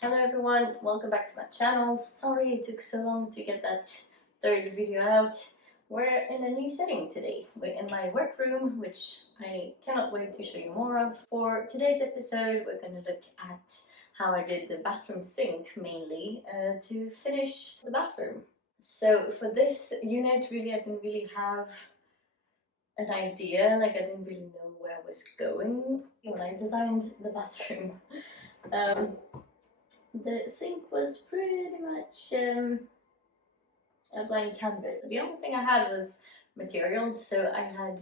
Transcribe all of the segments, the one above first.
Hello everyone, welcome back to my channel. Sorry it took so long to get that third video out. We're in a new setting today. We're in my workroom, which I cannot wait to show you more of. For today's episode, we're going to look at how I did the bathroom sink mainly to finish the bathroom. So for this unit, really I didn't really have an idea, like I didn't really know where I was going when I designed the bathroom. The sink was pretty much a blank canvas. The only thing I had was materials, so I had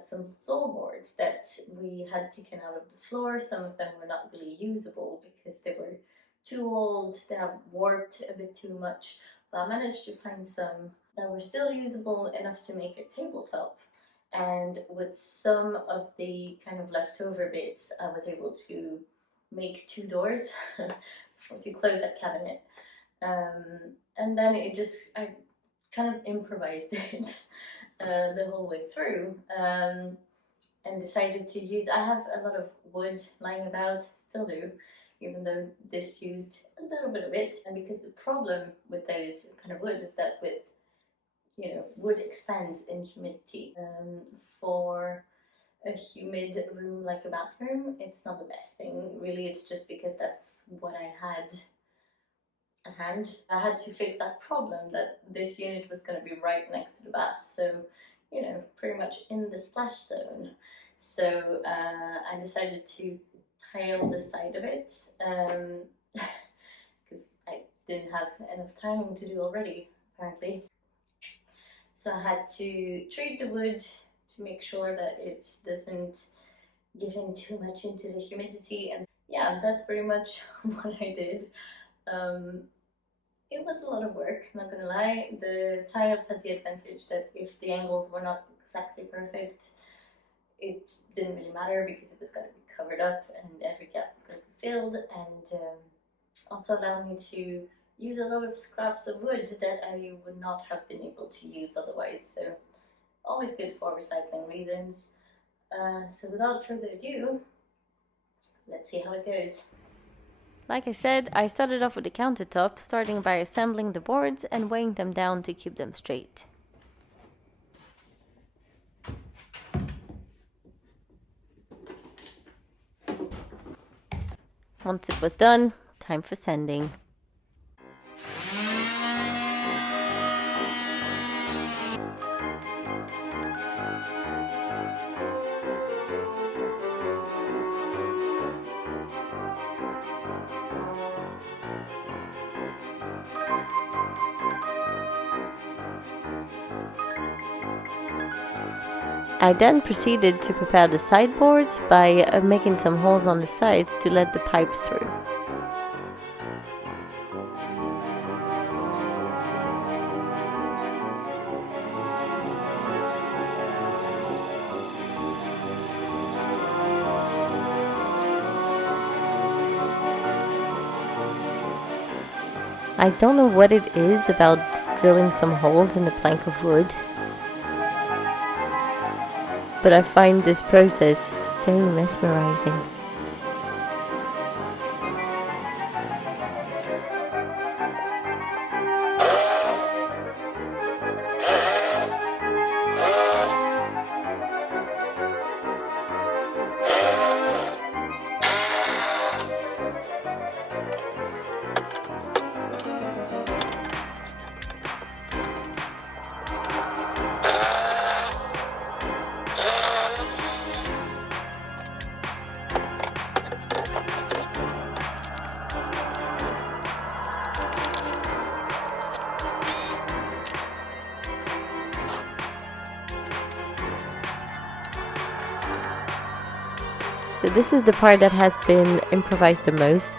some floorboards that we had taken out of the floor. Some of them were not really usable because they were too old, they have warped a bit too much, but I managed to find some that were still usable enough to make a tabletop. And with some of the kind of leftover bits, I was able to make two doors to close that cabinet. And then I kind of improvised it the whole way through, and decided to use, I have a lot of wood lying about, still do, even though this used a little bit of it. And because the problem with those kind of wood is that wood expands in humidity. For a humid room like a bathroom, it's not the best thing. Really, it's just because that's what I had at hand. I had to fix that problem that this unit was going to be right next to the bath, so pretty much in the splash zone. So I decided to tile the side of it because I didn't have enough tiling to do already, apparently. So I had to treat the wood to make sure that it doesn't give in too much into the humidity, and yeah, that's pretty much what I did. It was a lot of work, not gonna lie. The tiles had the advantage that if the angles were not exactly perfect, it didn't really matter because it was going to be covered up and every gap was going to be filled, and also allowed me to use a lot of scraps of wood that I would not have been able to use otherwise. So always good for recycling reasons. So without further ado, let's see how it goes. Like I said, I started off with the countertop, starting by assembling the boards and weighing them down to keep them straight. Once it was done, time for sanding. I then proceeded to prepare the sideboards by making some holes on the sides to let the pipes through. I don't know what it is about drilling some holes in the plank of wood, but I find this process so mesmerizing. So this is the part that has been improvised the most.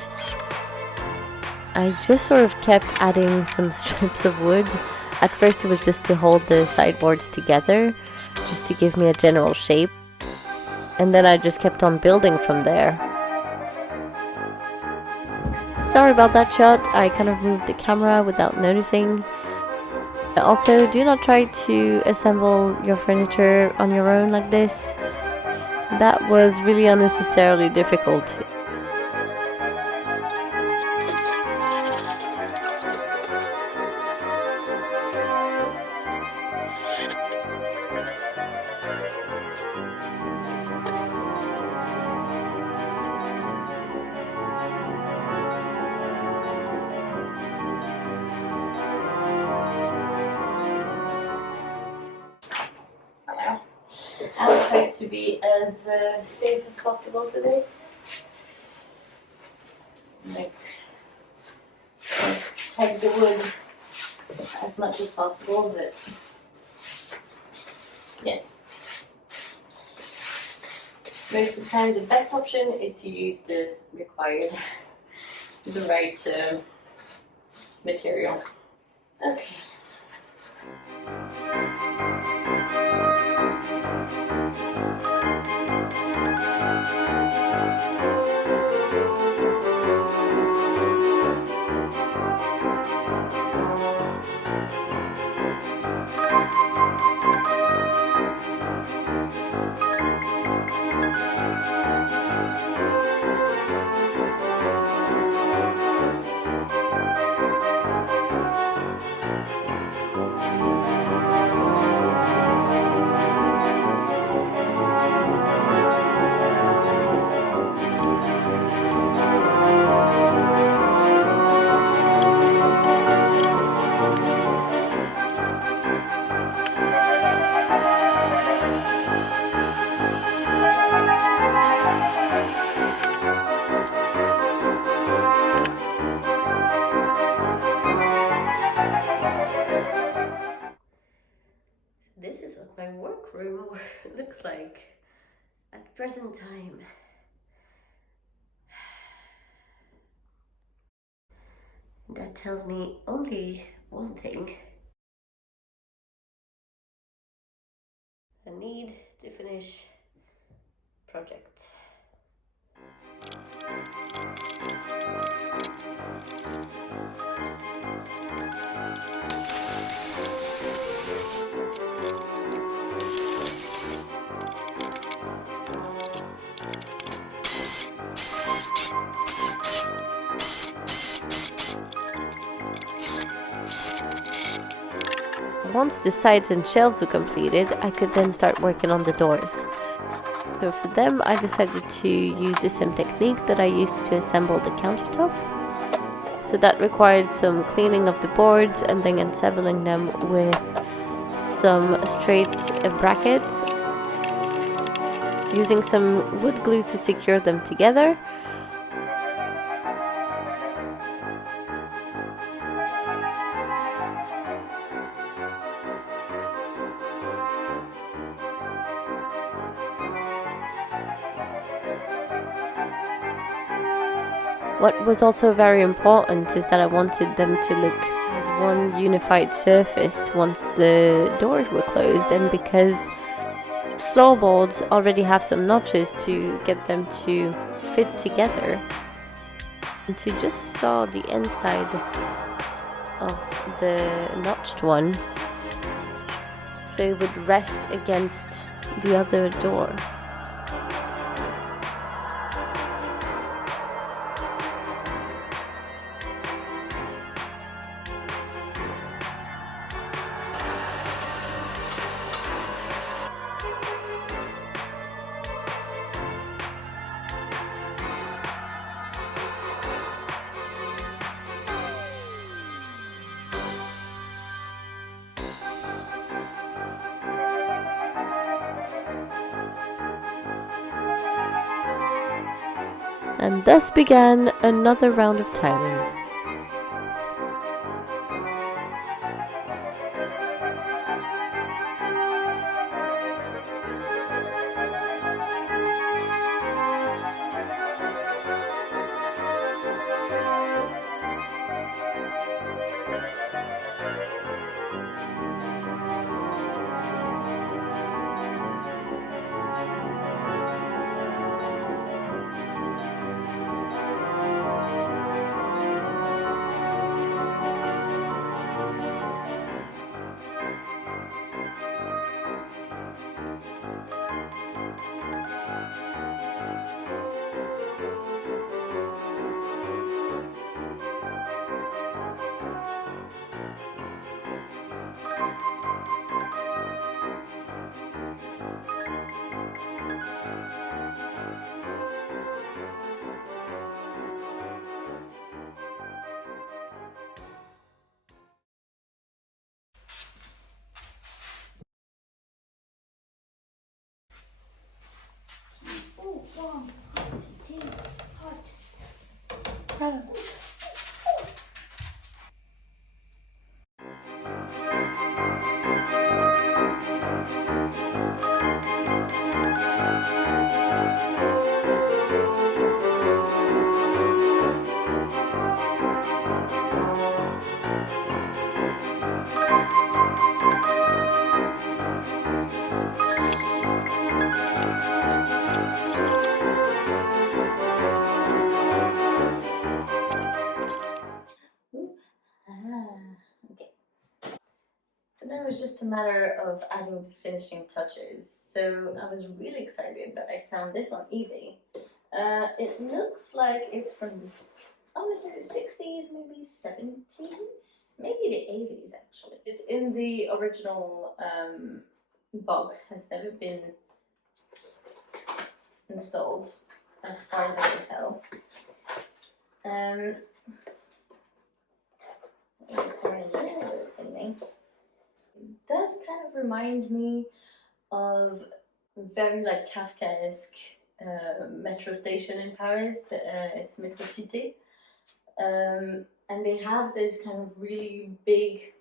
I just sort of kept adding some strips of wood. At first it was just to hold the sideboards together, just to give me a general shape. And then I just kept on building from there. Sorry about that shot, I kind of moved the camera without noticing. Also, do not try to assemble your furniture on your own like this. That was really unnecessarily difficult. to be as safe as possible for this. Like, take the wood as much as possible, but yes. Most of the time, the best option is to use the right material. Okay. This is what my workroom looks like at present time. That tells me only one thing. I need to finish project. Once the sides and shelves were completed, I could then start working on the doors. So for them, I decided to use the same technique that I used to assemble the countertop. So that required some cleaning of the boards and then assembling them with some straight brackets, using some wood glue to secure them together. What was also very important is that I wanted them to look as one unified surface once the doors were closed, and because floorboards already have some notches to get them to fit together, and to just saw the inside of the notched one so it would rest against the other door. And thus began another round of tiling. Okay. So then it was just a matter of adding the finishing touches. So I was really excited that I found this on eBay. It looks like it's from I want to say the 60s, maybe 70s, maybe the 80s actually. It's in the original box, has never been installed as far as I can tell. It does kind of remind me of very like Kafkaesque metro station in Paris. It's Metro Cité. And they have those kind of really big,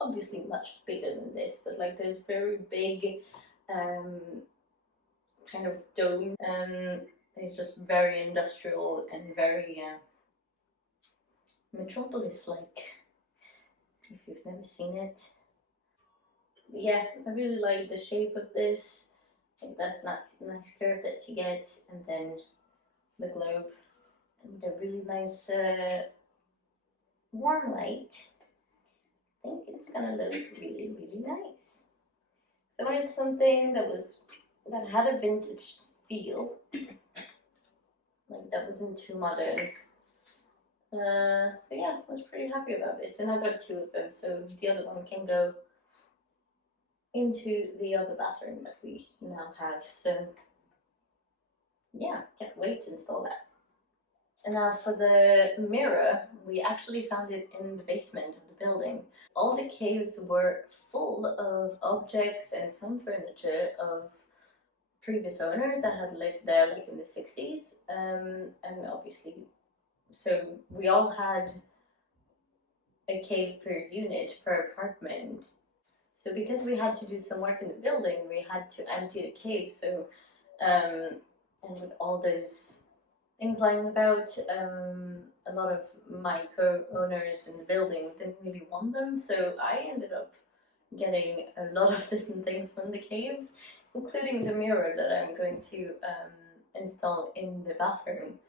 obviously much bigger than this, but like those very big kind of dome. It's just very industrial and very metropolis-like, if you've never seen it. Yeah, I really like the shape of this. I think that's that nice curve that you get, and then the globe, and a really nice warm light. I think it's gonna look really, really nice. So I wanted something that had a vintage feel, like that wasn't too modern. So yeah, I was pretty happy about this, and I got two of them, so the other one can go into the other bathroom that we now have. So yeah, can't wait to install that. And now for the mirror, we actually found it in the basement of the building. All the caves were full of objects and some furniture of previous owners that had lived there like in the 60s. And obviously, so we all had a cave per unit per apartment. So because we had to do some work in the building, we had to empty the cave. So and with all those things lying about, a lot of my co-owners in the building didn't really want them, so I ended up getting a lot of different things from the caves, including the mirror that I'm going to install in the bathroom.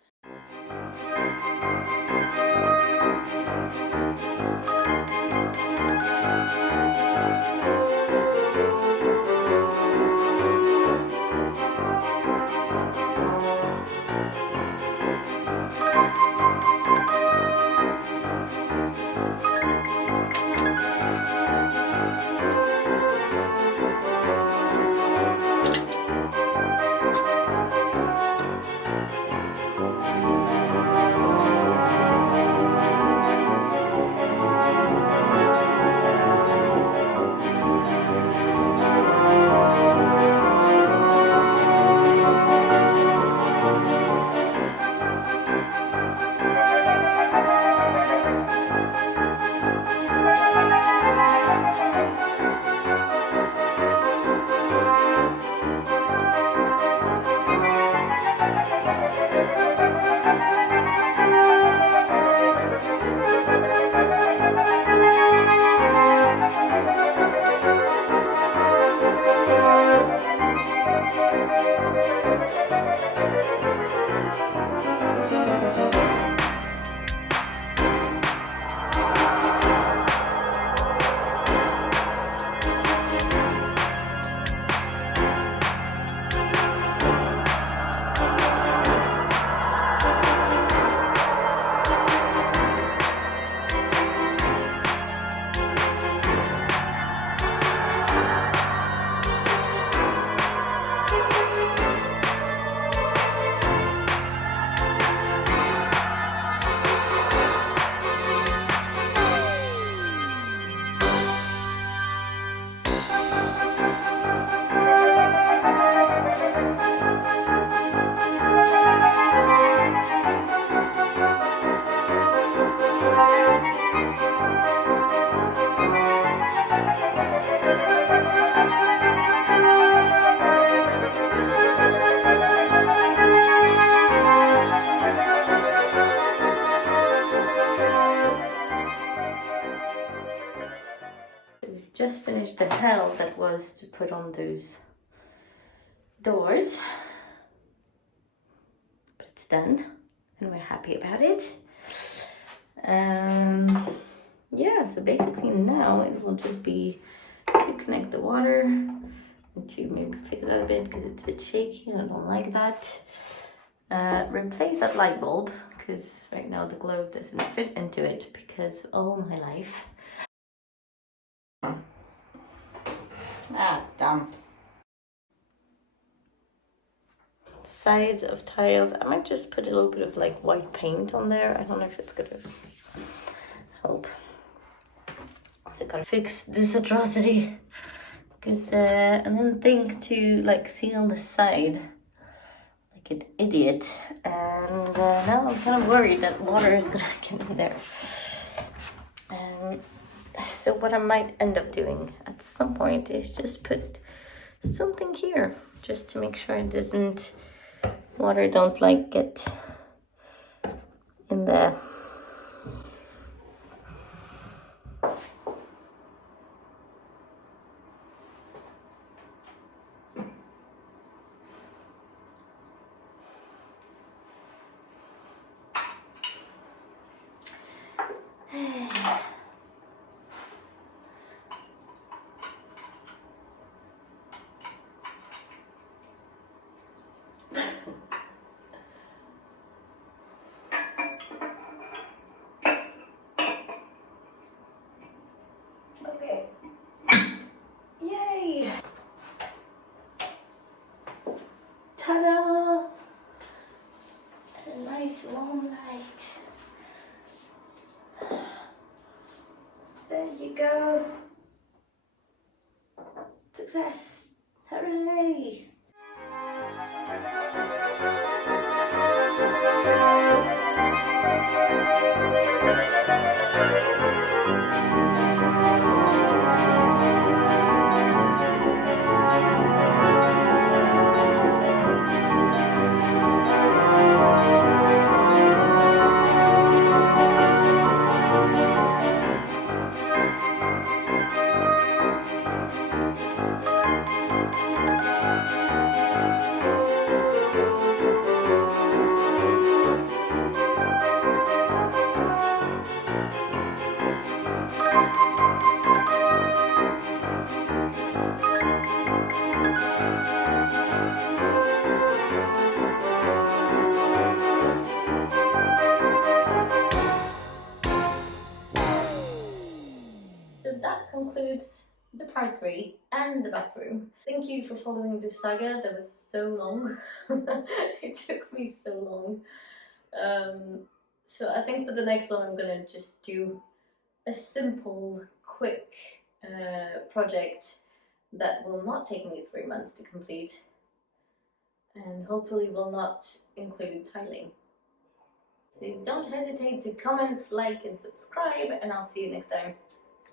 just finished the hell that was to put on those doors. But it's done and we're happy about it. Yeah, so basically now it will just be to connect the water and to maybe fix that a bit because it's a bit shaky and I don't like that. Replace that light bulb because right now the globe doesn't fit into it because of all my life. Ah, damn. Sides of tiles. I might just put a little bit of like white paint on there. I don't know if it's gonna help. Also gotta fix this atrocity because I didn't think to like seal the side like an idiot, and now I'm kind of worried that water is gonna get in there. So what I might end up doing at some point is just put something here just to make sure it doesn't, water don't like get in there. Okay. Yay! Ta-da! A nice long light. There you go. Success! Hooray! So that concludes the part 3 and the bathroom. Thank you for following this saga that was so long. It took me so long. So I think for the next one I'm gonna just do a simple, quick project that will not take me 3 months to complete and hopefully will not include tiling. So don't hesitate to comment, like and subscribe, and I'll see you next time.